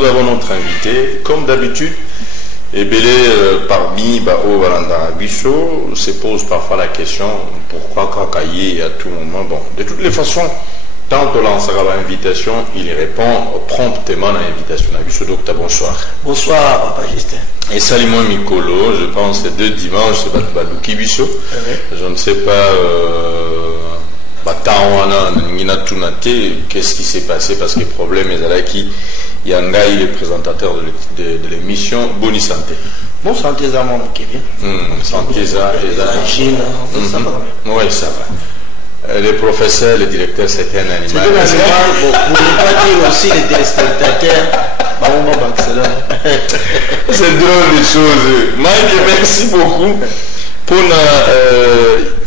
Nous avons notre invité, comme d'habitude, et Belé parmi Valanda Bisso se pose parfois la question pourquoi Kakaye à tout moment. Bon, de toutes les façons, tant on lancera l'invitation, il répond promptement à l'invitation. Bisso, docteur, bonsoir. Bonsoir, Papa Justin. Et Salimon Mikolo, je pense que 2 dimanches, c'est Badouki Bisso. Je ne sais pas. Qu'est-ce qui s'est passé parce que le problème est là qui Yanga il est présentateur de l'émission Boni Santé. Bon santé ça mon qui bien. Santé ça et ça. Ça va. Oui, ça va. Le professeur, le directeur, c'est un animal. C'est un animal. Bon, pour ne pas dire aussi les téléspectateurs. C'est drôle les choses. Mike, merci beaucoup pour la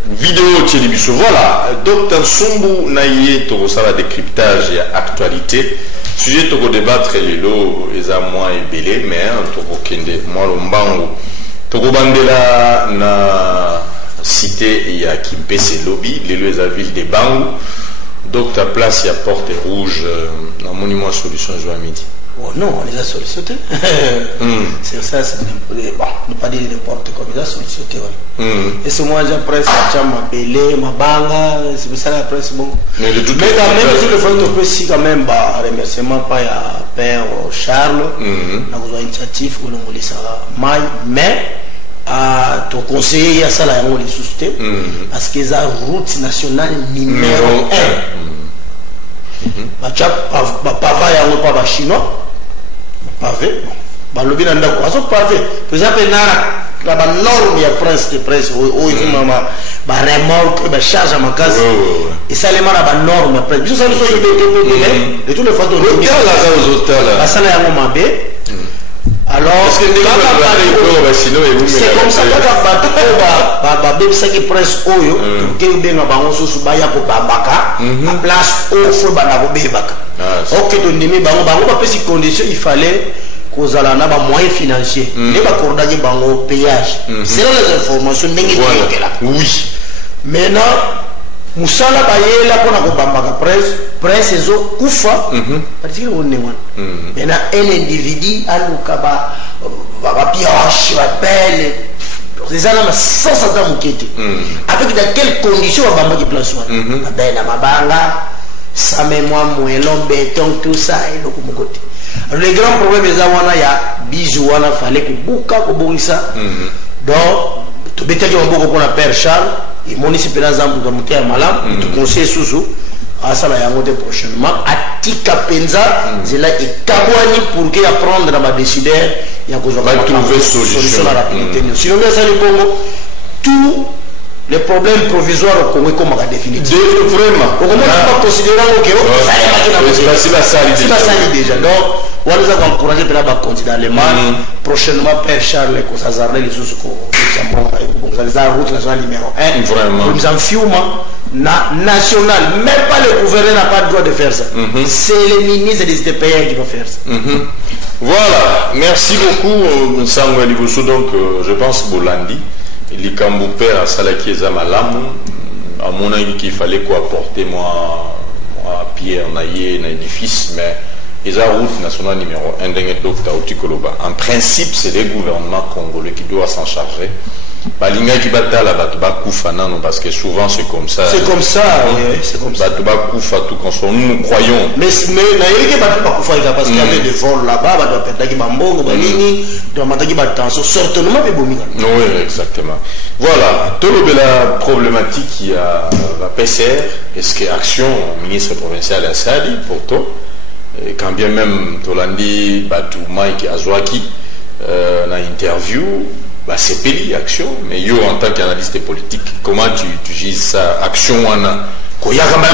vidéo télévision. Voilà, Dr Sumbu Naye Togosa la décryptage et actualité. Sujet Togo débattre les lots, les amois et belé, mais Togo Kende, moi l'ombango. Togo Bandela na cité et à Kimpese Lobby, les lots à ville des Bangou. Docteur Place, il y a Porte Rouge, dans le monument Solution Joie Midi. Oh non, on les a sollicités. C'est ça, c'est bon, ne pas dire n'importe quoi, on les a sollicités. Et ce moi, j'ai presque ma belé, ma banga, c'est pour ça la presse bon. Mais quand même, sur le front de presse, quand même, remerciement pas à Père Charles, on a initiative, on a laissé maille, mais à ton conseiller, il y a ça là, on les suscité, parce qu'ils ont route nationale numéro 1. Pava ya ngo pa chinois pavé bon lobi na ndako aso pavé par exemple na ba norme ya prince de presse o mama ba remorque ba charge ma case et ça les mara ba norme après biso ça so yebe de tous les fois de aux hôtels ba sala ya ngo mabe alors c'est comme ça que ça qui presse oyo que benga bango susu baya ko babaka à place au fo bana ko bebaka OK to ndimi bango ba pesi condition il fallait kozala na ba moyens financiers ne ba kordaje bango péage c'est là les informations ndenge là oui maintenant musala bayela pona ko bambaka presse zo kufa parce que on est maintenant un individu aluka ba pioche ba pelle c'est ça là sans ça mukete avec dans quelles conditions on bambaki place wana ben na mabanga ça mémoire moellon béton tout ça et donc mukote le grand problème est wana ya bijou wana fallait ko buka ko bongisa donc to betaki mboko pour la Père Charles et mon ici exemple de monter à malam tu conseille sous à ça la yangote prochainement à tika penza c'est là et kabwani pour qu'il apprendre à ma décider il y a trouver solution à rapidité sinon mais ça le Congo tous les problèmes provisoires au Congo comme à définitif vraiment on commence pas considérant que c'est la salle déjà donc on les a encouragé pour la continuer les mal prochainement Père Charles et Kosazarne les sous la route nationale numéro 1 vraiment nous en fiuma national même pas le gouverneur n'a pas le droit de faire ça c'est les ministres des pays qui vont faire ça voilà merci beaucoup Samuel Ibosso donc je pense Bolandi Likambu Père à Salakieza Malam à mon avis qu'il fallait quoi apporter moi pierre naïe un édifice mais les route nationale numéro 1 d'un docteur Otikoloba. En principe, c'est le gouvernement congolais qui doit s'en charger. Balinga qui bat la Batouba non parce que souvent c'est comme ça. C'est comme ça, oui, c'est comme ça. Batouba Koufa, tout comme nous croyons. Mais naïe Batouba Koufa parce qu'il y avait des vols là-bas, Batouba Petaki Bambongo, Balini, Domataki Batanso, certainement des Bomiga. Oui, exactement. Voilà, tout la problématique qui a la PCR, est-ce que Action, ministre provincial à Sadi, pour toi? Et quand bien même Tolandi Batou Mike Azwaki dans l'interview c'est Peli Action mais yo en tant qu'analyste politique comment tu juges ça Action wana koya kama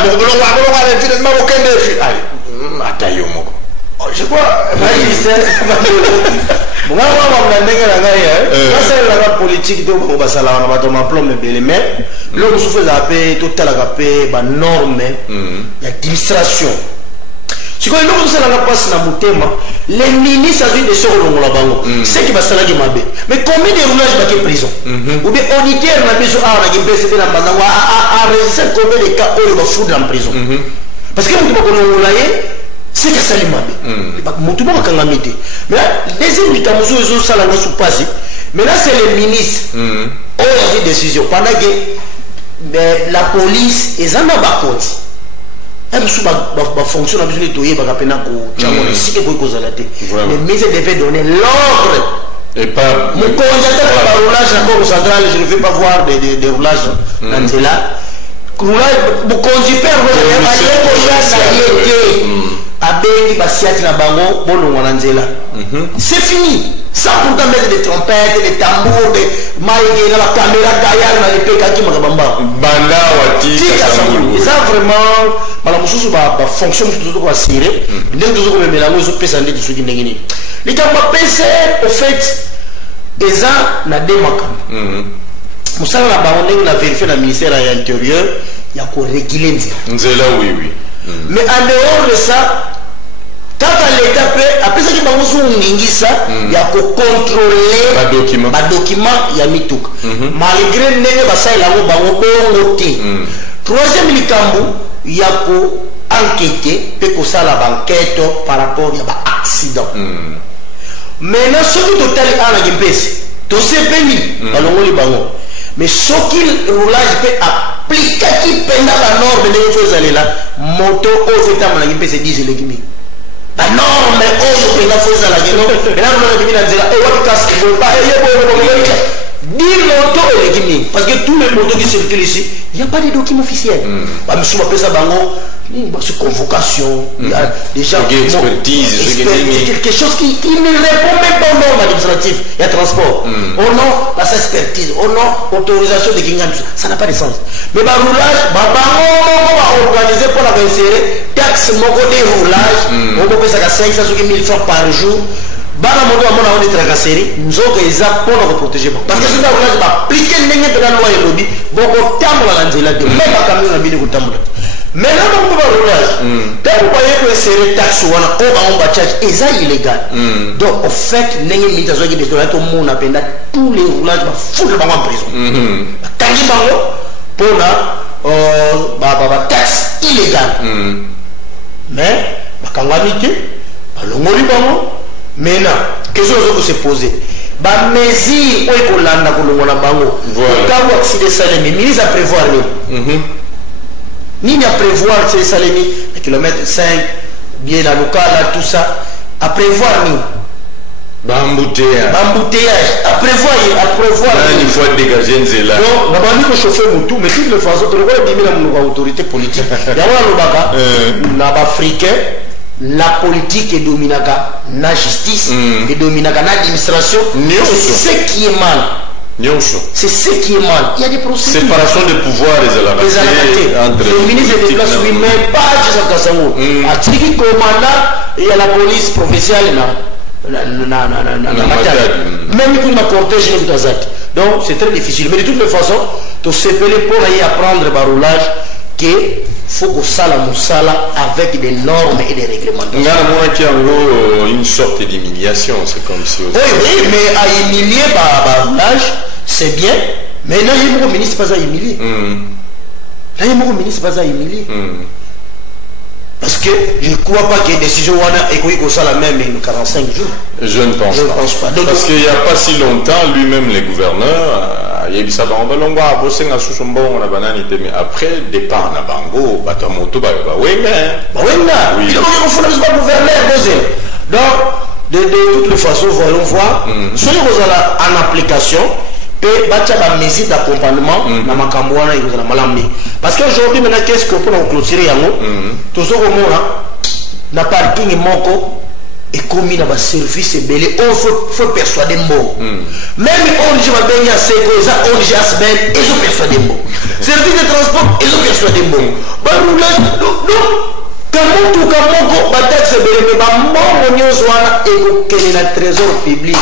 finalement aucun défi atayo moko je crois moi la politique de basala na bato ma plan mais le souffle la paix toute la paix ba norme d'administration. Si vous avez passe dans Moutema, les ministres ont dit de se relancer là-bas. C'est qui va s'en aller mal. Mais combien de roulages va prison? Ou bien auditeur n'a besoin à enregistrer combien de cas où il va foutre en prison? Parce que vous ne pouvez pas c'est que ça les mabe mutu ba kangami te mais deuxième likambo zo sala nga sous passe maintenant c'est le ministre on a des décisions pendant que la police ezana ba konti même sous ba fonction na besoin de toyer ba kapena ko tchango le sike ko kozala te mais ministre devait donner l'ordre et pas mon coordinateur par roulage encore au central je ne vais pas voir des roulages dans cela roulage mon conducteur abengi basiati na bango bolongwa na nzela c'est fini sans pourtant mettre des trompettes des tambours des maïgé na la caméra derrière na lepeka ki makabamba banda wati kasambulu ça vraiment mala mususu ba fonction mususu ko assurer ndenge tuzo ko memela ngo zo pesa ndenge tuzo ndenge ni likamba pese au fait eza na demaka musala na bango ndenge na vérifier na ministère de l'intérieur ya ko réguler nzela oui mais en dehors de ça kaka l'état peut après ça qui bango so ngingisa ya ko contrôler ba document ya mituka malgré ndenge basala ngo bango bongo te troisième likambo ya ko enquêter pe ko sala banquête par rapport ya ba accident maintenant ce qui total ana gempesi to sepeli balongoli bango mais ce qui roulage peut appliquer qui penda la norme de choses aller là moto au fait à mon gempesi dit je l'ai la norme au penda choses à la geno et là on a mis la zéro et what casque pas dit moto et les parce que tous les motos qui circulent ici il n'y a pas de documents officiels bah monsieur m'appelle ça bango c'est convocation il y a déjà expertise quelque chose qui ne répond même pas aux normes administratives il y a transport oh non la expertise oh non autorisation de Kingan ça n'a pas de sens mais bah roulage bah bango va organiser pour la insérer taxe moko de roulage on peut payer ça 500 000 francs par jour bana moto amona on est tracasserie nzoka eza pour le protéger parce que c'est là roulage va appliquer ndenge de la loi et lobby boko tambola na nzela de même ba camion na bini ko tambola maintenant on va roulage tant qu'on voyait que c'est taxe wana on va charge eza illégal donc au fait ndenge mita zo ki de dollars tout monde appenda tous les roulages va foutre bango en prison tangi bango pour la ba taxe illégale mais ba kangami te ba longoli bango maintenant question que se poser ba mesure o ko landa ko longola bango quand vous accident ça les ministres à prévoir ni à prévoir ces salemi à kilomètre 5 bien à local tout ça à prévoir ni bambouteillage à prévoir il faut dégager nzela donc na bandi ko chauffer mutu mais toutes les façons to ko dimina mu autorité politique ya wala lobaka na ba africain la politique est dominaka na justice et dominaka na administration c'est ce qui est mal c'est ce qui est mal il y a des procédures séparation des pouvoirs entre le ministre de déplace lui-même pas Joseph Kassango a tiré commandant et à la police professionnelle même pour ma cortège donc c'est très difficile mais de toutes les façons to s'appeler pour aller apprendre barolage que faut que ça la moussala avec des normes et des réglementations. Une sorte d'humiliation, c'est comme si. Oui, mais à humilier barolage, c'est bien. Mais là, il y a un ministre pas à humilier. Là, il y a un ministre pas à humilier. Parce que je ne crois pas qu'il y ait des décisions et ça la même 45 jours. Je ne pense pas. Parce qu'il n'y a pas si longtemps, lui-même, les gouverneurs, mais après, départ na bango, batamoto, donc, de toutes les façons, voyons voir, ce qui est en application, et bacha ba mesure d'accompagnement na makambo wana ikozala malambi parce que aujourd'hui maintenant qu'est-ce que pour clôturer yango tozo komona na parking moko et commis na ba service belé on faut persuader mbo même on dit ba benya seko ça on dit asben et je persuader mbo service de transport et je persuader mbo ba roulage donc tout kamoko ba taxe belé mais ba mbo nyonso wana et ko kene na trésor public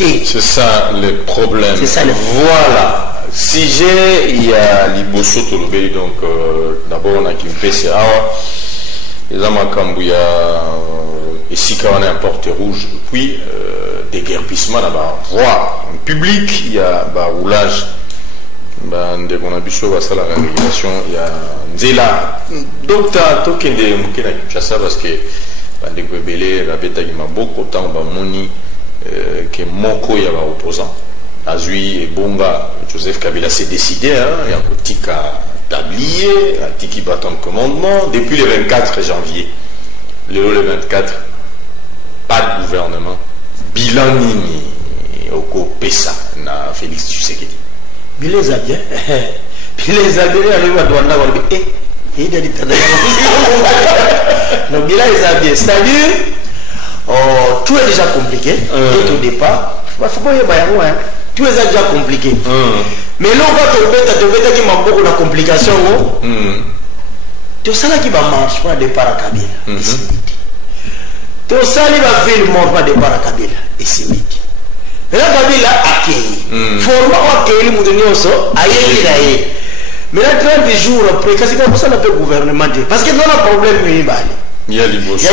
c'est ça le problème. C'est ça le voilà. Si il y a Liboso Tolobé, donc d'abord on a Kimpese Awa, les Amakambuya, ici quand on a un porte rouge, puis déguerpissement là-bas. Voir en public, il y a roulage. Dès qu'on a vu ça, la régulation, il y a Nzela. Donc, tu as toqué de Mukena Kinshasa parce que bande ko belé rabeta ki maboko tant ba moni que moko ya ba opposant azui et Bonga Joseph Kabila s'est décidé il y a kotika tablier a tiki bâton de commandement depuis le 24 janvier le 24 pas de gouvernement bilan nini oko pesa na Félix Tshisekedi bilan za bien bilan za bien ali wa douana wa il a dit non bilan za bien c'est-à-dire tout est déjà compliqué dès au départ faut pas y avoir tout est déjà compliqué mais là on va te mettre qui m'a beaucoup de complications tout ça là qui va marcher pas départ à Kabila tout ça il va faire le monde pas départ à Kabila et c'est midi mais là Kabila accueilli format accueilli moudonioso aïe mais là 30 jours après qu'est-ce que ça l'appelle gouvernement parce que dans le problème il y a Liboso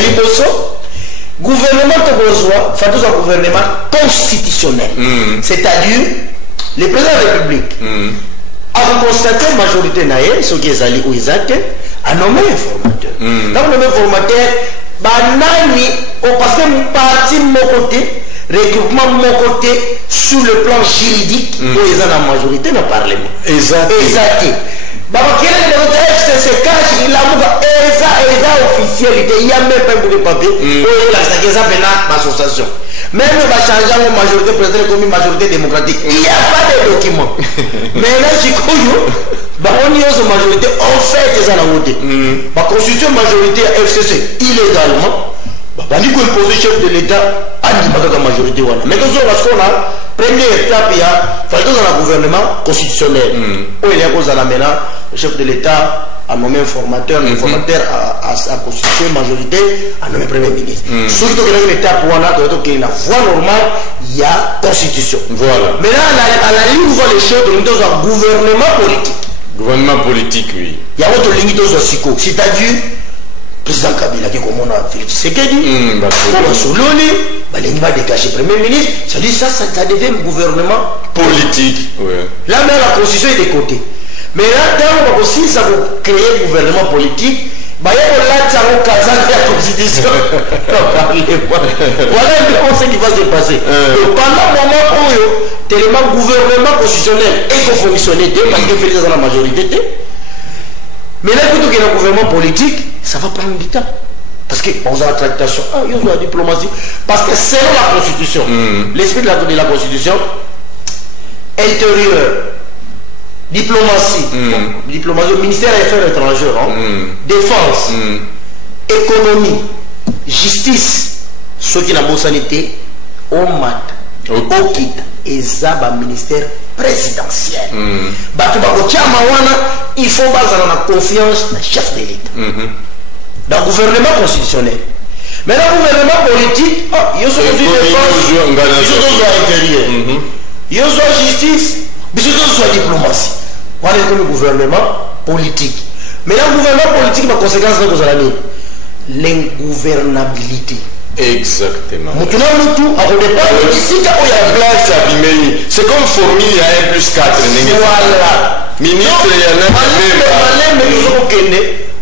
gouvernement de besoin, fait un gouvernement constitutionnel. C'est-à-dire, le président de la République a constaté la majorité naïe, ce qui est allé ou Isaac, a nommé un formateur. Donc, nommé formateur, banani, au passé, parti de mon côté, regroupement de mon côté, sur le plan juridique, où ils ont la majorité dans le Parlement. Exact. Baba quel est le FCC cache il a officialité il y a même pas de papier pour la association même va changer la majorité présidentielle comme une majorité démocratique il n'y a pas de document mais là c'est quoi on y a une majorité en fait ça la voté la constitution majorité FCC illégalement bah ni qu'on pose chef de l'État à la majorité mais quand on a première étape il y a dans le gouvernement constitutionnel où il y a cause à la maintenant le chef de l'État a nommé un formateur le formateur a constitué majorité a nommé premier ministre surtout que dans l'étape où on a la voie normale il y a constitution voilà mais là à la ligne on voit les choses dans un gouvernement politique oui il y a autre ligne dans un psycho c'est-à-dire président Kabila qui comme on a Félix Tshisekedi on a Soloni il va dégager premier ministre ça devient un gouvernement politique ouais. Là mais la constitution est de côté mais là dans aussi ça va créer un gouvernement politique il y a la constitution voilà ce qui va se passer pendant le moment où tellement gouvernement constitutionnel et qu'on fonctionne parce que Félix dans la majorité mais là plutôt qu'il y a un gouvernement politique ça va prendre du temps parce que on a la tractation il y a la diplomatie parce que selon la constitution l'esprit de la constitution intérieur diplomatie diplomatie ministère des affaires étrangères défense économie justice ceux qui n'ont pas sanité au mat au kit et ça va ministère présidentiel il faut baser la confiance dans le chef de l'État dans le gouvernement constitutionnel mais dans le gouvernement politique il y a intérieur il y a justice il y a diplomatie on est comme le gouvernement politique mais dans le gouvernement politique la conséquence c'est que l'ingouvernabilité. Exactement. C'est comme formule, il y a 1 plus 4. Voilà. Ministre, il y a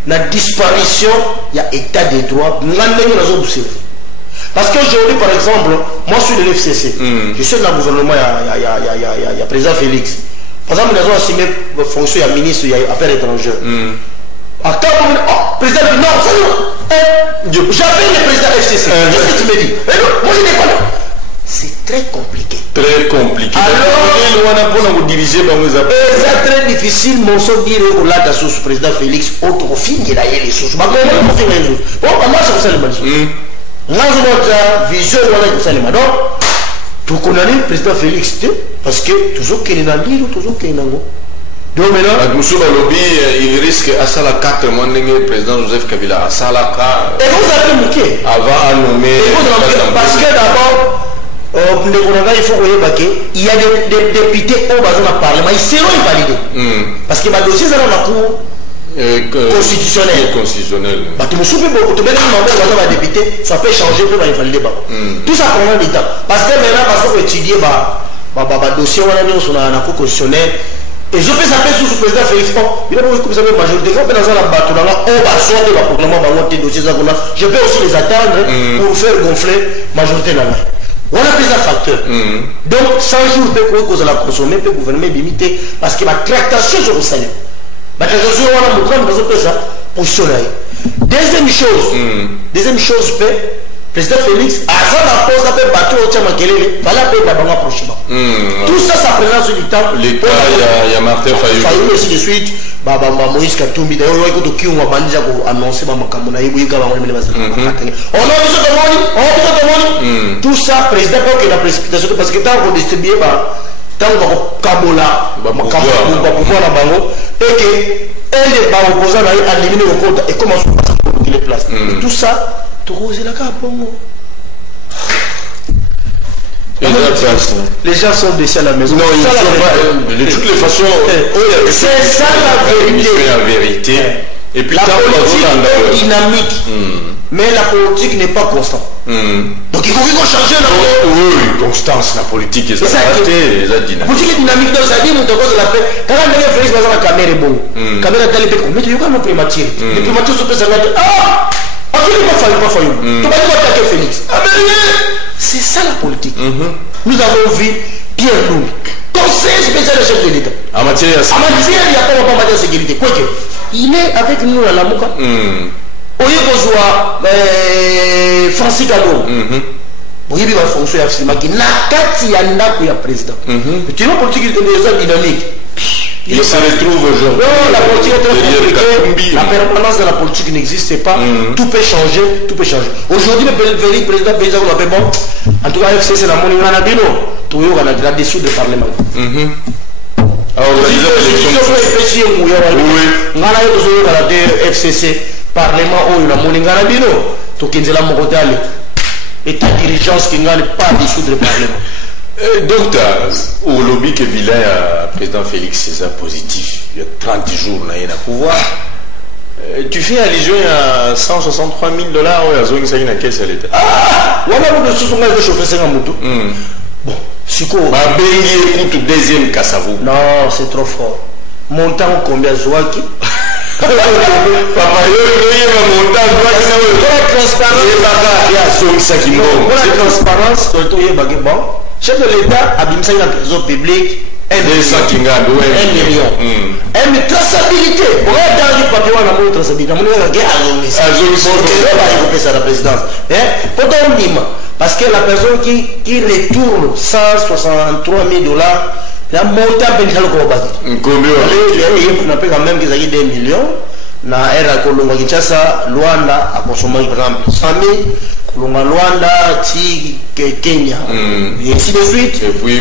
la disparition, il y a état de droit. Parce qu'aujourd'hui, par exemple, moi je suis de l'FCC. Je suis dans le gouvernement, il y a président Félix. Par exemple, nous avons assumé la fonction, il y a ministre, il y a affaires étrangères. Président, non, j'appelle le président FCC. Qu'est-ce que tu me dis? Moi je n'ai pas là. C'est très compliqué. Très compliqué. Alors, c'est très difficile, mon son dire au là de ce président Félix, autre film, il a les sources. Bon, moi, c'est ça le mal. Moi, je vision, c'est ça le mal. Donc, pour qu'on ait le président Félix, parce que toujours qu'il est dans l'île, toujours qu'il est dans l'eau. Donc maintenant, il risque à ça la 4 mois le président Joseph Kabila à ça la et vous avez manqué avant à nommer parce que d'abord il faut il y a des députés au bas du Parlement ils seront invalidés parce que le dossier est dans la cour constitutionnelle tu me souviens beaucoup tu mets un député ça peut changer pour invalider tout ça prend du temps parce que maintenant parce qu'on étudie dossier on a dans la cour constitutionnelle et je peux s'appeler sous le président Félix. Il a pas comme ça même majorité. Quand on a la bateau là, on va sortir la proclamation de dossier. Je peux aussi les attendre pour faire gonfler majorité là. On a plus un facteur. Donc 100 jours peut cause la consommer, peut gouverner limité parce que la tractation sur le salaire. La tractation on a montré dans un ça position là. Deuxième chose peut président Félix avant la pause après bateau au Tchamakelele, voilà peut la banque prochainement. Tout ça ça prendra sur du temps. L'État il y a Martin Fayulu aussi de suite. Moïse Katumbi d'ailleurs il y a qui on va bandir pour annoncer ma makamona ibu ga ba ngole on a besoin de tout ça président pas que la précipitation parce que tant qu'on distribue tant qu'on kabola makamona pouvoir la bango et que elle est opposant à éliminer le code et comment on passe pour les places tout ça tout c'est la capongo. Les gens sont déçus à la maison. Non, ils sont pas. De toutes les façons, c'est ça la vérité. Et puis, la politique est dynamique, mais la politique n'est pas constante. Donc il faut changer la oui, constance, la politique est ça. La politique est dynamique, donc ça dit, nous devons la paix. Quand on a fait la caméra est bon, la caméra est telle mais tu as pas primature. Les primatures se peuvent s'arrêter. Ah! Pas fallu. Tu vas pas attaquer Félix. C'est ça la politique. Nous avons vu Pierre Louis, conseiller spécial de chef de l'État. En matière il n'y a pas de sécurité. Quoique, il est avec nous à la Mouka. Au lieu qu'on soit Francis Gado, au lieu de la fonction absolument qui n'a qu'à t'y aller pour président. Tu vois, la politique est déjà dynamique. Il se retrouve aujourd'hui. Non, la politique est très compliquée. La permanence de la politique n'existe pas. Tout peut changer, Aujourd'hui, le président Bézard, on l'appelle bon. En tout cas, FC, c'est la monnaie Ranabino. Tout le monde a là-dessous du Parlement. Alors, FCC, Parlement, où la monnaie Ranabino. Tout le monde a mon côté. Et ta dirigeance qui n'a pas dissoudre le Parlement. Donc, au lobby que vilain président Félix, c'est ça positif. Il y a 30 jours, il y a un pouvoir. Tu fais allusion à 163 000 $, à zone qui a caisse à l'État. Ah! On a le sous-sommet de chauffer 50 moutons. Bon, c'est quoi? Ma béni écoute deuxième Kassavou. Non, c'est trop fort. Montant combien Zouaki? Papa, la transparence, chef de l'État a bimé dans le trésor public 1 million. Mais traçabilité, on a dans du papier, on a montré traçabilité. On a la présidence. Parce que la personne qui retourne 163 000 $, la montagne pénale qu'on va dire. Combien? On appelle quand même qu'ils ont 2 millions. Na era Kolonga Kinshasa, Luanda, à consommer par exemple 100 000, Kolonga Luanda, Tig, Kenya, et ainsi de suite. Et puis,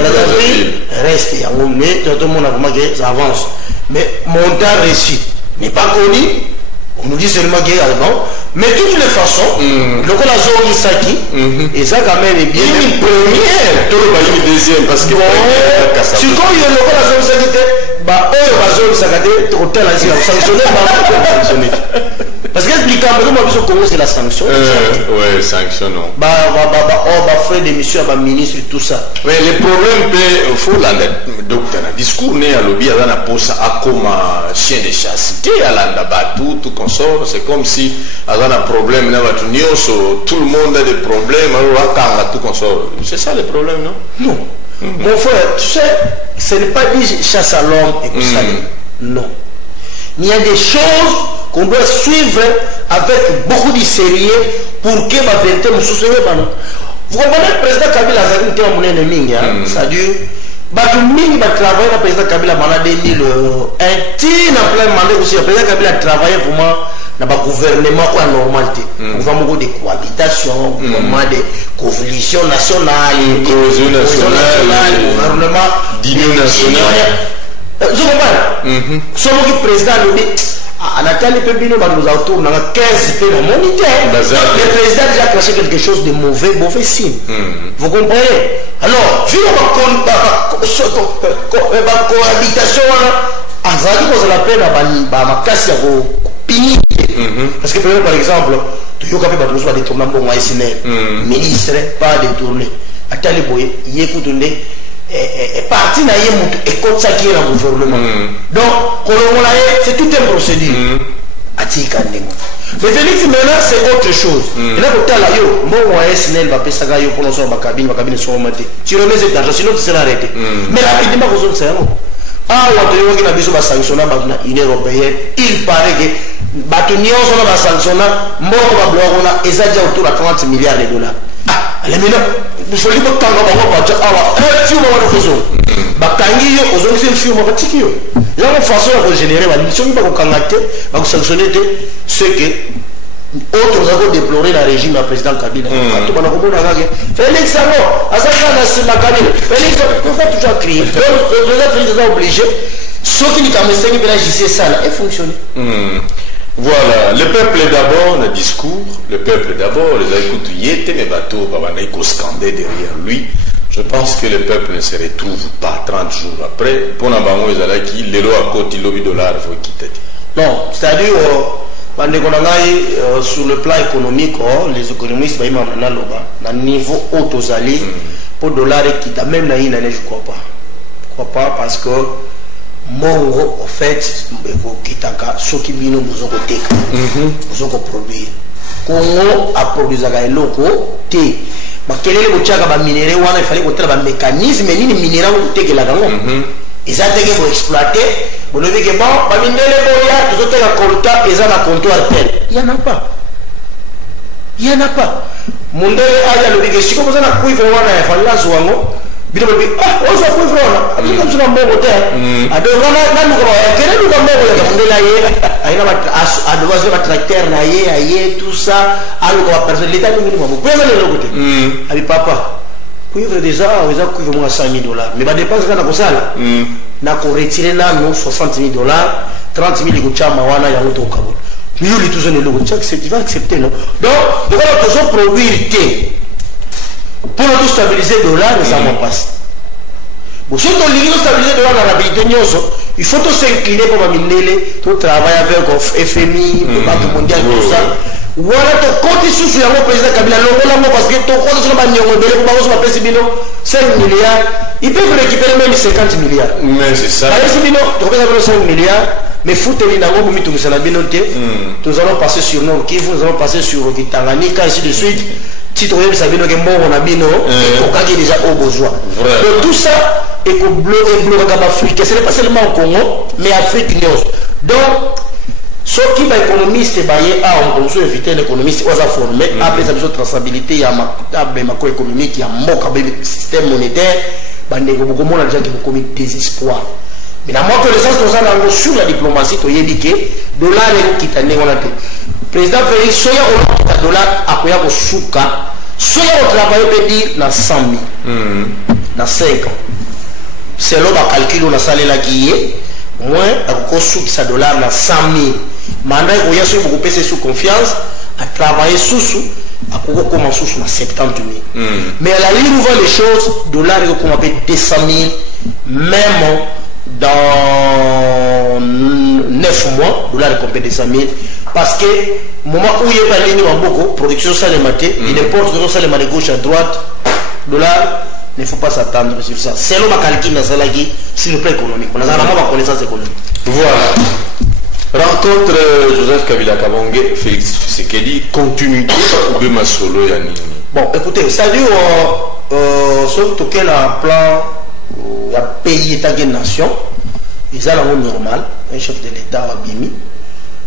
reste, mais tout le monde a vraiment que ça avance. Mais montant reçu n'est pas connu, on nous dit seulement qu'il y a bon. Mais de toutes les façons, le coup la zone Isaki, et ça quand même est bien. Une première, tout le monde deuxième, parce que si quand il y a le coup la zone Isaki, bah, la zone Isaki, hôtel a sanctionné, parce que le Congo c'est la sanction. Ouais, sanction non. Frère d'émission, ministre, tout ça. Mais le problème, il faut docteur, discours né à lobby, à la poste, à comme chien de chasse, qui est à l'anda, tout consort, c'est comme si à un problème, tout le monde a des problèmes, tout consort. C'est ça le problème, non? Non. Mon frère, tu sais, ce n'est pas dit chasse à l'homme et que ça. Non. Il y a des choses qu'on doit suivre avec beaucoup de sérieux pour que la vérité me soutienne. Vous comprenez, le président Kabila a dit que mon ennemi, c'est-à-dire, le travail le président Kabila en 2001, en plein mandat aussi, le président Kabila a travaillé vraiment dans le gouvernement ou la normalité. Gouvernement de cohabitation, gouvernement de coalition nationale, gouvernement d'union nationale. Je comprends. Son président a dit, Nathalie Pébino nous entoure dans 15 pays mondiaux. Le président a déjà caché quelque chose de mauvais signe. Vous comprenez? Alors, vu la cohabitation, on la peine à casser parce que par exemple, tu as détourné pour moi, ministre, pas détourné. Attendez, il écoute parti na ye mutu et comme ça qui est dans le gouvernement. Donc c'est tout un procédure. Atika ndemo. Mais Félix maintenant c'est autre chose. Et là côté là yo, mon SNL va payer ça yo pour nos ba cabine sont monter. Tu remets cet argent sinon tu seras arrêté. Mais rapidement vous ça yo. Ah wato yo qui na biso ba sanctionner ba na Union européenne, il paraît que bato nyonso na ba sanctionner mboko ba bloquer na ezadia autour de 30 milliards de dollars. Ah, les maintenant il faut libre tanga ba ko ba awa tu mo wana faisons. Ba kangi yo ozongisi le film ba tiki yo. Là on façon de générer la mission ba ko kangate, ba ko sanctionner ce que autres ont déploré la régime du président Kabila. Félix Sango, Félix, pourquoi tu as crié? Le président est obligé. Ceux qui nous ont dit que la JC ça a fonctionné. Voilà, le peuple d'abord, le discours, le peuple d'abord, les écoutes, il était mes bateaux, il scandé derrière lui. Je pense que le peuple ne se retrouve pas 30 jours après. Pour Nabango, ils allaient qui, l'élo à côté, lobby dollar, il faut quitter. Non, c'est-à-dire, sur le plan économique, les économistes, ils ont un niveau haut aux alliés pour dollar qui t'a même là, je ne crois pas. Je ne crois pas parce que Mongo, en fait, ceux qui viennent nous ont côté, nous ont produit. Congo a produit des locaux, thé. Mais quel est le tchaka minéraux? Il fallait qu'on un mécanisme, mais ni minéraux ou thé que la gamme. Ils ont été exploiter. Vous le dites que bon, il y a un comptoir, ils ont un comptoir tel. Il n'y en a pas. Il n'y en a pas. Mon Dieu, il y a si vous avez un cuivre, il faut la zouango. Il faut dire, ah, on s'en cuivre, on a un bon hôtel. A deux ans, quel est le bon hôtel? À deux ans, tracteur, tout ça. Alors, personne, l'État nous minimum. Vous pouvez aller de l'autre côté. Avec papa. Cuivre déjà, ils ont cuivre moins $100 000. Mais la dépense, c'est comme ça. Na ko retirer na no $60 000, 30 000 ko chama wana ya moto kabul. Miyo li toujours ne lo check c'est il va accepter non. Donc de quoi toujours produire té. Pour nous stabiliser le dollar ça va passer. Bon si on veut stabiliser le dollar la rapidité nyoso, il faut tout s'incliner pour minele, tout travailler avec FMI, le Banque mondiale tout ça. Voilà to côté sous ya mo président Kabila longola mo parce que to côté sur ba nyongo bele ko ba so ba pesi bino 5 milliards. Ils peuvent récupérer même 50 milliards. Mais c'est ça. Nous 5 milliards, mais foutez-les dans le mythe, nous allons passer sur Nord Kivu, nous allons passer sur Tanganyika, ainsi de suite. Si tu veux savoir que bon, on a bien, on a déjà au besoin. Donc tout ça est bloqué en Afrique. Ce n'est pas seulement au Congo, mais Afrique. Donc, ceux qui sont économistes, on peut éviter l'économiste, on a formé, après ça, traçabilité, il y a un macroéconomique, il y a un système monétaire. Beaucoup de gens qui ont commis désespoir. Mais dans notre sens, nous allons sur la diplomatie, tu as dit que dollar est qui t'a négocié. Président Félix, soya au dollar à quoi au souka, soya au travail peut dire dans 100 000, dans 5 ans. C'est là que calcul on a salé là qui est, moins à quoi souk sa dollar dans 100 000. Maintenant, il y a beaucoup de sous confiance à travailler sous. À quoi commence sous 70 000. Mais à la ligne où voit les choses, dollar est comme 200 000, même dans 9 mois, dollar est comme 200 000. Parce que, au moment où il y a pas ligne en beaucoup, production salématé, il importe de salématé gauche à droite, dollar, il ne faut pas s'attendre sur ça. C'est le calcul dans cela qui, sur le plan économique. On a vraiment ma connaissance économique. Voilà. Rencontre Joseph Kabila Kabonge, Félix Tshisekedi, continuité ou bien solo Yanini. Bon, écoutez, c'est-à-dire, surtout qu'elle a un plan, il y a pays, État et nation, ils ont un normal, un chef de l'État a bimi.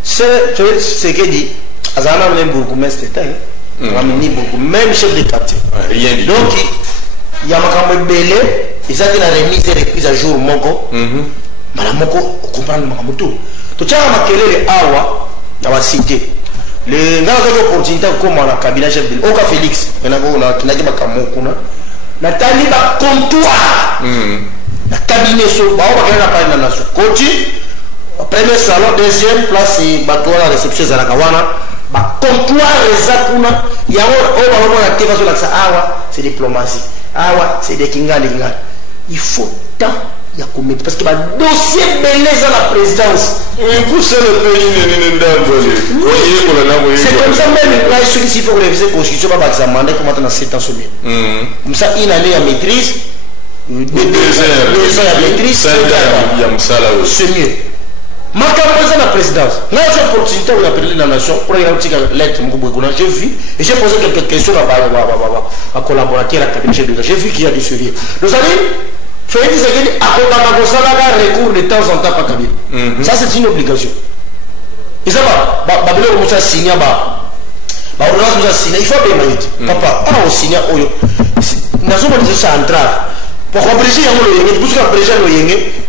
C'est ce qu'il dit, Azana même beaucoup, mais c'était, même chef de quartier. Rien du tout. Donc, il y a un belé, ils ont la remise et reprise à jour, Moko, Madame Moko, comprendre Makamoto. Tout ça, makelele awa na wa cité. Le ngaka ko opportunité comme la Kabila chef de Oka Félix, na ko na kinaki bakamoku na tali ba comptoir. Na cabinet so ba o ba na pa na so. Koti premier salon, deuxième place bato la réception za la kawana ba comptoir ezakuna ya o ba na teva so la sa awa, c'est diplomatie. Awa, c'est des kingali. Il faut tant il y a combien parce que le dossier belé à la présidence. C'est comme ça même là ceux qui faut réviser la constitution pas examiner comment on a 7 ans sommet. Comme ça une année à maîtrise 2 ans à maîtrise, c'est mieux. Makamboza la présidence. Moi, j'ai l'opportunité de appeler la nation pour regarder une lettre. J'ai vu et j'ai posé quelques questions à collaborateurs académiques. J'ai vu qu'il y a des sujets. Nous allons faire des recours de temps en temps par Kabila. Ça, c'est une obligation. Et ça va. Babylone commence à signer. Il faut bien maït. Papa, on signe. Nous avons dit ça en trave. Pour abréger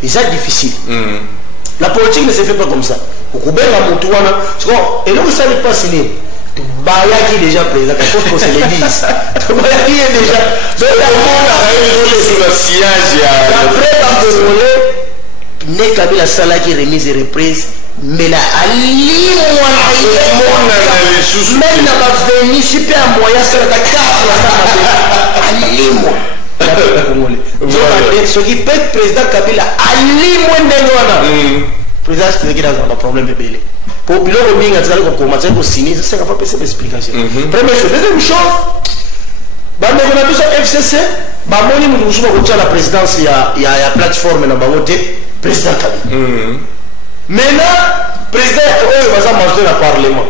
c'est difficile. La politique ne se fait pas comme ça. Et là, vous ne savez pas signer. Bayaki est déjà président. Quand on se le dit. Bayaki est déjà. Après, dans le Kabila Sala qui est remise et reprise. Mais là, même n'a pas venu super moyen sur la ce qui peut être président Kabila, président qui est dans un problème de bébé. Pour le roaming, il a commencé à signer, c'est pas possible d'explication. Première chose. Deuxième chose, on a besoin de FCC, on a la présidence, il y a la plateforme dans le président Kabila. Maintenant, président, il va manger le Parlement.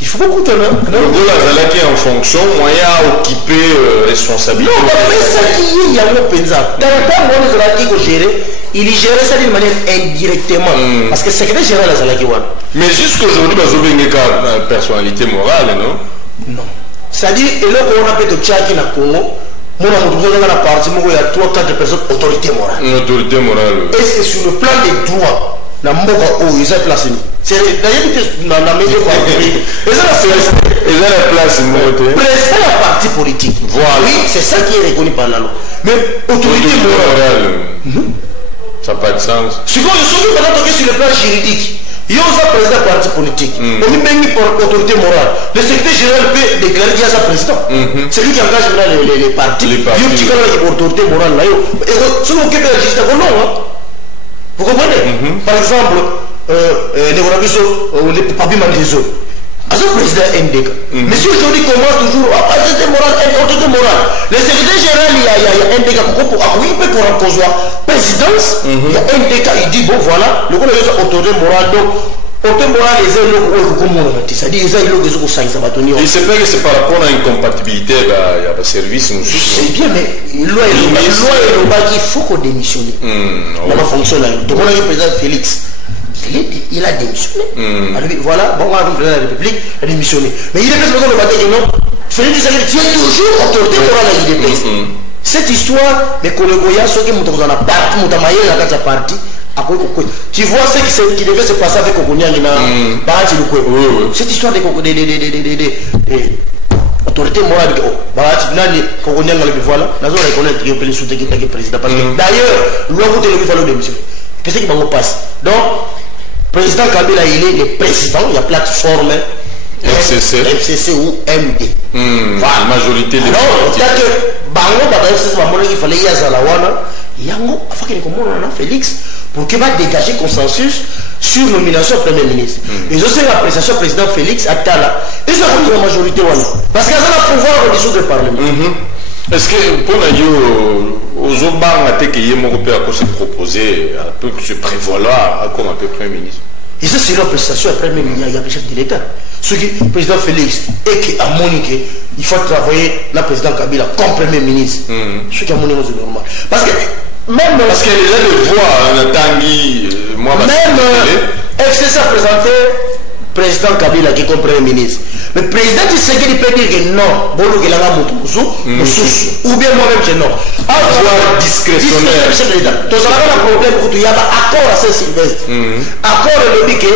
Il faut beaucoup de temps. Le Gola qui est en fonction, moyen à occuper responsabilité. Non, mais ça qui est, il y a un pensa. Dans le temps où Zalaki a géré, il gérait ça d'une manière indirectement. Parce que c'est que gérer la Zalaki. Mais jusqu'aujourd'hui, vous avez une personnalité morale, non? Non. C'est-à-dire, et là, on a fait de Tchaki dans le Congo, on a la partie, il y a 3-4 personnes autorité morale. Une autorité morale. Et c'est sur le plan des droits. La mboka où ils ont placé. C'est d'ailleurs dans la média ils ont la place. C'est la partie politique. Voilà. Oui, c'est ça qui est reconnu par la loi. Mais autorité morale. Ça n'a pas de sens. Surtout maintenant sur le plan juridique. Il y a un président de parti politique. On est béni pour autorité morale. Le secrétaire général peut déclarer qu'il y a sa président. C'est lui qui engage les partis. Il y a un petit cas qui autorité morale là. Et si on occupe la justice, non. Vous comprenez? Par exemple, les papiers mandisés. À ce président NDK. Mais si aujourd'hui commence toujours à autorité morale, le secrétaire général, il y a NDK il peut pour un cause présidence, il y a NDK, il dit bon voilà, le coup de autorité morale, donc autorité morale, les élèves, c'est-à-dire les élèves qui sont au Sabatoni. Il se fait que c'est par rapport à une compatibilité, il y a un service. C'est bien, mais loi il faut qu'on démissionne. Comment fonctionne là? Donc on a eu le président Félix. Il a démissionné. Voilà, bon, on a le président de la République, il a démissionné. Mais il est fait besoin de battre que non. Félix tient toujours autorité morale à l'IDPS. Cette histoire, les collègues, ceux qui sont dans la partie, dans la partie, tu vois ce qui devait se passer avec Kokonia cette histoire de autorité morale Kokonia voilà nous allons reconnaître que le soutien qui est président parce que d'ailleurs l'on vous fallu démission qu'est-ce qui va passe donc président Kabila il est le président il y a plateforme FCC ou MD la majorité des alors peut-être que Bango FCC il fallait y avoir Yango, afin qu'il y Félix, pour qu'il va dégager consensus sur nomination Premier ministre. Et je sais l'appréciation président Félix Attala, et ça compte la majorité. Parce qu'il y a un pouvoir de dissoudre le Parlement. Est-ce que pour nous, aux autres qui ont se proposer, un peu se prévaloir comme un peu Premier ministre? Et ça, c'est l'appréciation après même il y a le chef de l'État. Ce qui le président Félix et qui a moniqué, il faut travailler la président Kabila comme Premier ministre. Ce qui a moniqué, c'est normal. Parce que même parce qu'il y a déjà des voix, Tanguy, moi, même FCC a présenté président Kabila qui est comme Premier ministre. Mais le président Tshisekedi peut dire que non, ou bien moi-même que non. Avoir discrétionnaire. Donc ça va un problème pour tout. Il y a un accord à Saint-Sylvestre. Accord le dit que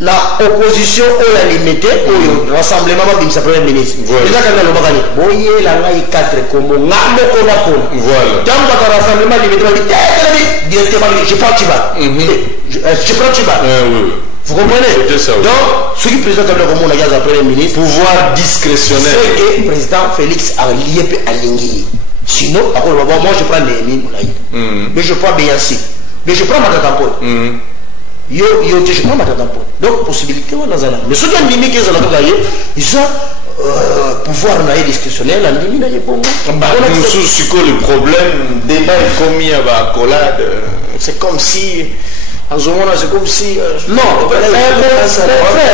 la opposition a limité au rassemblement de sa Premier ministre. Voilà. Rassemblement limité, je prends Tiba. Je prends Tiba. Vous comprenez? Donc, ce qui présente comme le Premier ministre, pouvoir discrétionnaire. C'est que le président Félix a lié à Lingui. Sinon, moi je prends Némi, mais je prends Béassi, mais je prends Matatampon. Je prends Matatampon. Donc, possibilité, mais ceux qui ont limité, ils ont pouvoir na discrétionnaire andimi na yebongo c'est quoi le problème débat est commis à la accolade c'est comme si en ce moment c'est comme si non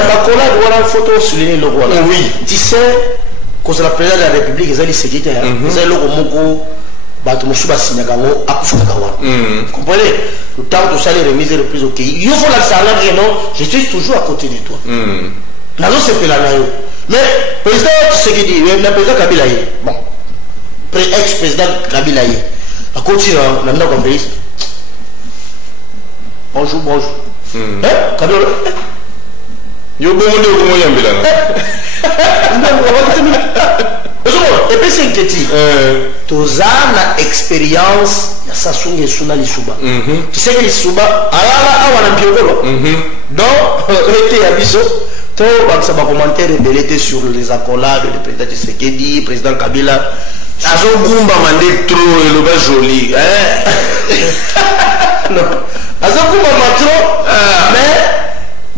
l'accolade voilà photo souligner le roi oui tu sais quand la présidente de la République ils ont dit sécuritaire ils ont le moko bato mosu basignaka ngo akufaka wana comprenez le temps de ça les remises et reprises ok il faut la salaire non je suis toujours à côté de toi nazo sepela na yo mais président Tshisekedi le président Kabila bon ex-président Kabila a continué na ndako ya pays bonjour Kabila yo bongo nde okomo yambelanga et puis c'est inquiété toza na expérience ya Sassou Nguesso na Lisuba tu sais que Lisuba alala awana mpiokolo donc était ya biso to bakisa ba commentaire rebellé sur les accolades du président Tshisekedi président Kabila azogumba mande trop et le bas joli non azogumba trop mais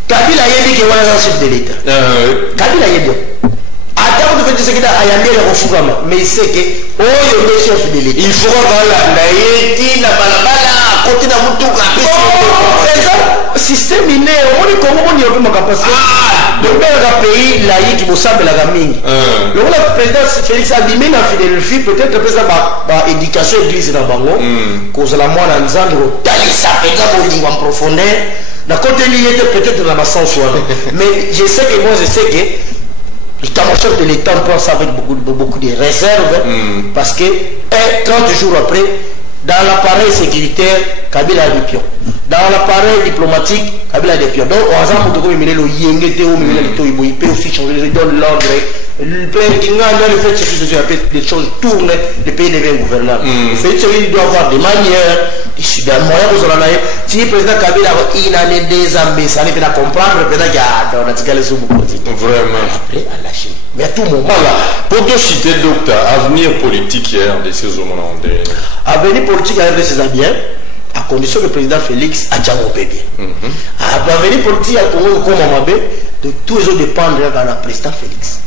Kabila yebi ke wana chef de l'état Kabila yebi attends de faire Tshisekedi ayandele refugama mais il sait que oh le chef de l'état il faut voilà ndaiti na balabala côté na mutuka système iné on est comme on y a ma capacité de faire un pays laïque qui ressemble à la mine le président Félix a dit mais na Philadelphie peut-être que ça va éducation église na bango cause la moi na nzango talisa peka boli en profondeur na côté lié peut-être dans ma sens mais je sais que moi je sais que l'état-major de l'État pense avec beaucoup de réserves parce que 30 jours après dans l'appareil sécuritaire Kabila a des pions dans l'appareil diplomatique Kabila a des pions donc on a un peu comme il y il peut aussi changer il donne l'ordre le fait que les choses tournent le pays devient gouvernable le fait qu'il doit avoir des manières des moyens si le président Kabila il a des ambitions il peut comprendre le président qui a tiré sur beaucoup vraiment après à lâcher mais à tout moment là pour te citer docteur avenir politique hier de ces hommes avenir politique hier de ces biens à condition que le président Félix a déjà bien avenir politique à Congo comme Mabé de tous les autres dépendre de la président Félix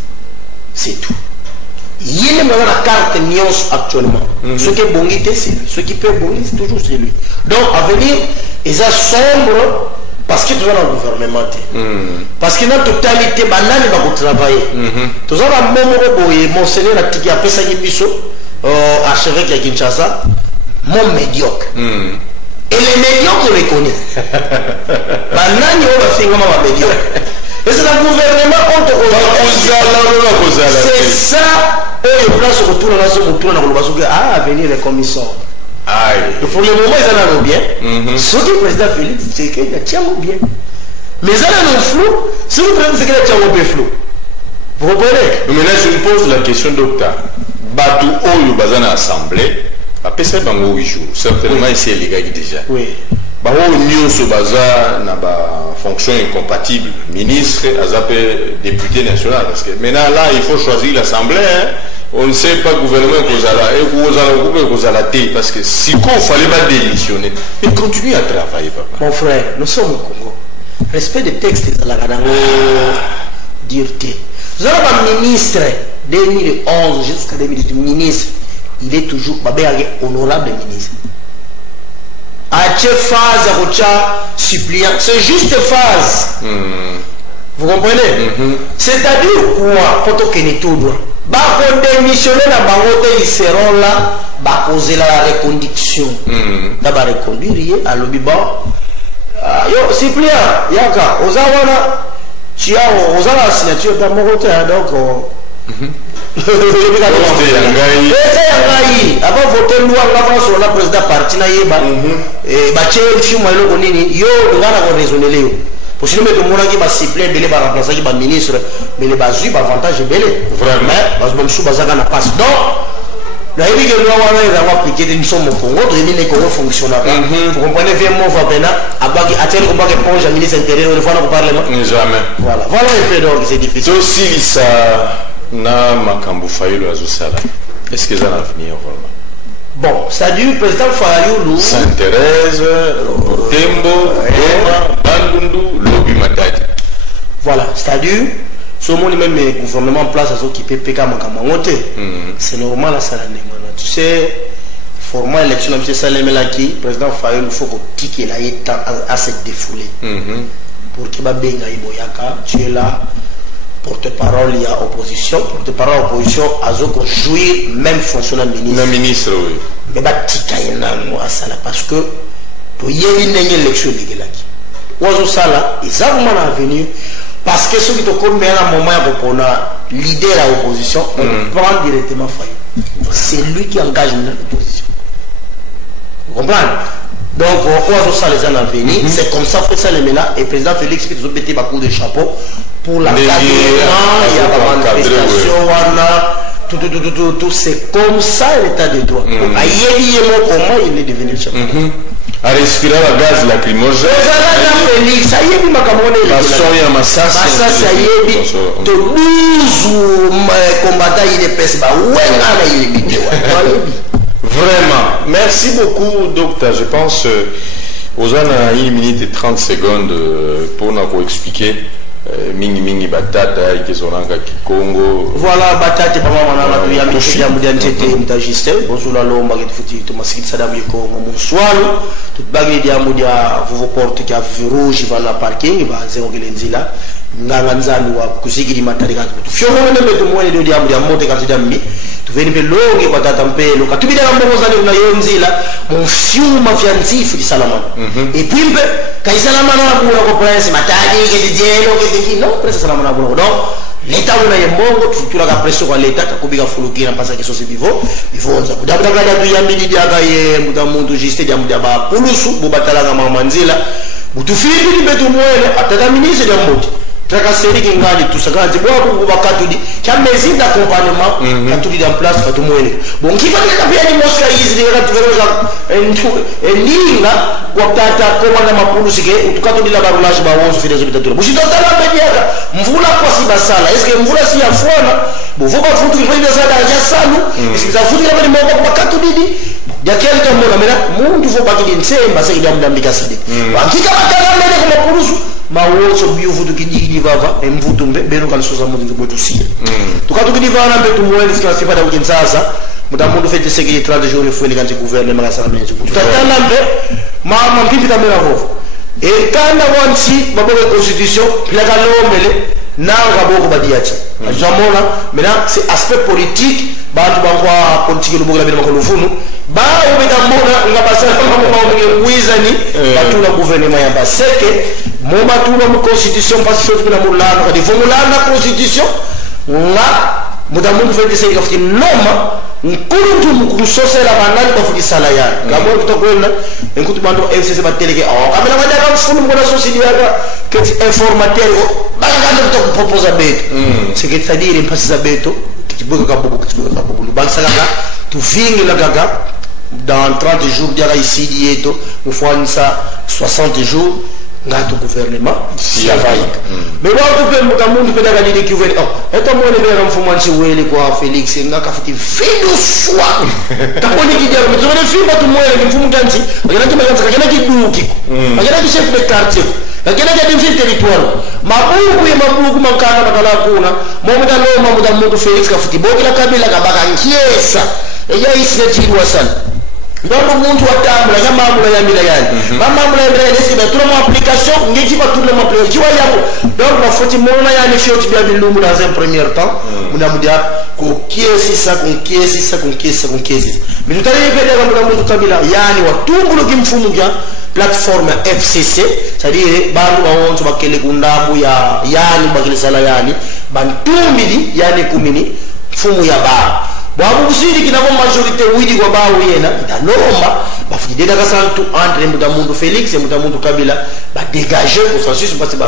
c'est tout il y a la carte Nyons actuellement ce qui est bon ce qui peut bon c'est toujours celui donc à venir ils sont sombres parce que tu as un gouvernement parce que dans totalité banane va travailler tu as un même monseigneur a tiki après ça qui biso archevêque à Kinshasa mon médiocre et les médiocres on les connaît banane on va faire comment médiocre et c'est le gouvernement on te c'est ça et le plan se retourne dans son retour dans le bazooka ah venir les commissaires pour le moment ils en ont bien ce que le président Félix c'est qu'il tient bien mais ils en ont flou ce que le président c'est qu'il tient bien flou vous comprenez maintenant je me pose la question docteur Batou Oyo Bazana Assemblée après ça bango 8 jours certainement ici les gars déjà oui bango nyonso baza na ba fonction incompatible ministre azape député national parce que maintenant là il faut choisir l'assemblée on ne sait pas gouvernement kozala et kozala groupe kozala té parce que si qu'on fallait pas démissionner mais continue à travailler papa mon frère nous sommes au Congo respect des textes de la Gadang dureté vous avez un ministre 2011 jusqu'à 2018 ministre il est toujours honorable ministre à quelle phase à suppliant c'est juste phase vous comprenez c'est-à-dire quoi quand on connaît tout droit bako démissionner na bango ils seront là bakoser la reconduction na ba reconduire à l'obiba yo suppliant yaka ozawana chia ozala signature ta moko te donc avant voter loi avant sur la président parti na yeba ba chef chimo eloko nini yo ngana ko raisonner leo pour si nous mettons mon qui va siffler belé va remplacer qui va ministre mais les bazui va avantage belé vraiment parce que même sous bazaka na passe donc la évi que nous avons appliqué une somme au Congo de les Congo fonctionnent vous comprenez bien mon va pena abaki atteindre combat que ponge ministre intérieur une fois dans le parlement jamais voilà un peu donc c'est difficile aussi ça na makambo Fayulu azosala est-ce que ça va venir vraiment bon c'est-à-dire le président Fayulu Sainte-Thérèse Tembo Goma Bandundu Lobi Matadi voilà c'est-à-dire so moni même le gouvernement en place azo qui peut péka makamangote c'est normal à ça la ndengwana tu sais format élection na monsieur Salemela qui président Fayulu faut que ticket là est à se défouler pour que ba benga iboyaka tu es là porte-parole il y a opposition porte-parole opposition azo ko jouir même fonctionnaire ministre oui mais ba tika yenano asala parce que to yebi ndenge élection ligelaki ozo sala ezabuma na avenir parce que ceux qui te connaissent à un moment pour l'idée de l'opposition, on prend directement Fayulu. C'est lui qui engage l'opposition. Vous comprenez? Donc, on va ça les années à venir. C'est comme ça que ça les met là. Et le président Félix qui nous a mis beaucoup de chapeaux pour la il y a la manifestation, tout. C'est comme ça l'état de droit. Comment il est devenu le chapeau? À respirer la gaz lacrymogène. Ça y est, vraiment. Merci beaucoup, docteur. Je pense aux gens à 1 minute et 30 secondes pour nous expliquer. Mingi batata ikizonanga Kikongo voilà batata papa mwana tu ya mishia mudia ntete mtajiste bozula lomba ketufuti to masikiti sadamu yiko muswalo tutbagi dia mudia vuvo porte ki a rouge va la parking va zero kelenzila nganga nzandu wa kusigiri matari kantu tufyomo nembe tumwene dio dia mudia mote kantu dambi tuveni be longe kwa tata mpelo katubida mbogo zali una yonzila mfiuma vyanzifu di salama et puis kaisalama na bura ko prince matadi ke dijelo ke non prince salama na bura donc l'état una yembongo tutura ka presso kwa l'état kakubika fulukira mpasa ke sosi bivo bivonza kudabda kada tu yambidi dia ka ye muda muntu juste dia muda ba pulusu bubatala ka mamanzila butufiri di betu mwele ataka ministre dia moti trakaseri kingali tusakazi bwabu bakatudi chamezi d'accompagnement katudi en place katumwele bon kiba kapia ni mosca hizi ni katuveroza endinga kwa tata koma na mapulusi ke utukatudi la barulage ba 11 fidezo bitatura bushitotala mediaka mvula kwa sibasala eske mvula si afona bovoka futu kifanya sada ya salu isiza futu kama ni moko kwa katudi yakeli tamona mera mundu fo bakidi nsemba sasa ile mdambika sidi hakika batala mbele kwa mapulusu mawoso biuvutu kidigi vava emvutu mbe beno kalisoza muzinzi bwetu siya tukatuki vana mbe tumwele sikala sifada kukinsaza mutamundu fete sekiri 30 jours ifueni kanti gouvernement makasala menzi tutatala mbe mama mpimpi kamera vovo ekanda wansi baboke constitution pilaka lombele nanga boko badiacha ajamona maintenant c'est aspect politique bantu bangwa politique lo bokala bena makolofunu ba ubeta mbona ngabasala kama mwizani batula gouvernement ya baseke moma tuna mu constitution parce que tuna mulana kadi formulana constitution nga mudamundu fete sey kafti noma nkuluntu mukusosela banani bafuki sala ya ngabo tutakwenda enkutu bantu FCC bateleke amela madaka mfunu mbona société yaka que informateur baganda tutakuproposa beto c'est que c'est-à-dire impasi za beto kibuka kabuku bansaka tu vingi la gaga dans 30 jours diara ici dieto nous faisons ça 60 jours ngato gouvernement si avaika mais watu pe mkamundu pedaka didi kiwele eto mwone bera mfumanchi wele kwa Felix ngaka futi vidu swa taponi kijaro mzone fimba tumwele mfumu kanzi agena kimaganza kagena kiduki agena ki chef de quartier agena ki dimfi territoire mabuku ya mabuku mankana bakala kuna momuda no mamuda mundu Felix ka futi bokila kabila kabaka nkiesa eya isine chirwa sana donc muntu watambula nyamamula ya mila yani mamamula ya mila yani siba tuna application ngiki ba tuna application kiwa yabo donc ba foti mona yani fioti bia bilumu dans un premier temps muna mudia ko kiesi sa kon kiesi mais tout à l'heure pede kama muntu kabila yani watungulu kimfumu gya plateforme FCC c'est-à-dire bantu bawonso bakele kundambu ya yani bakile sala yani bantumbili yani kumini mfumu ya ba bwabu busiri kinako majorité widi kwa bawo yena italomba bafidela kasantu entre mutamundu Felix et mutamundu Kabila ba dégager consensus parce que ba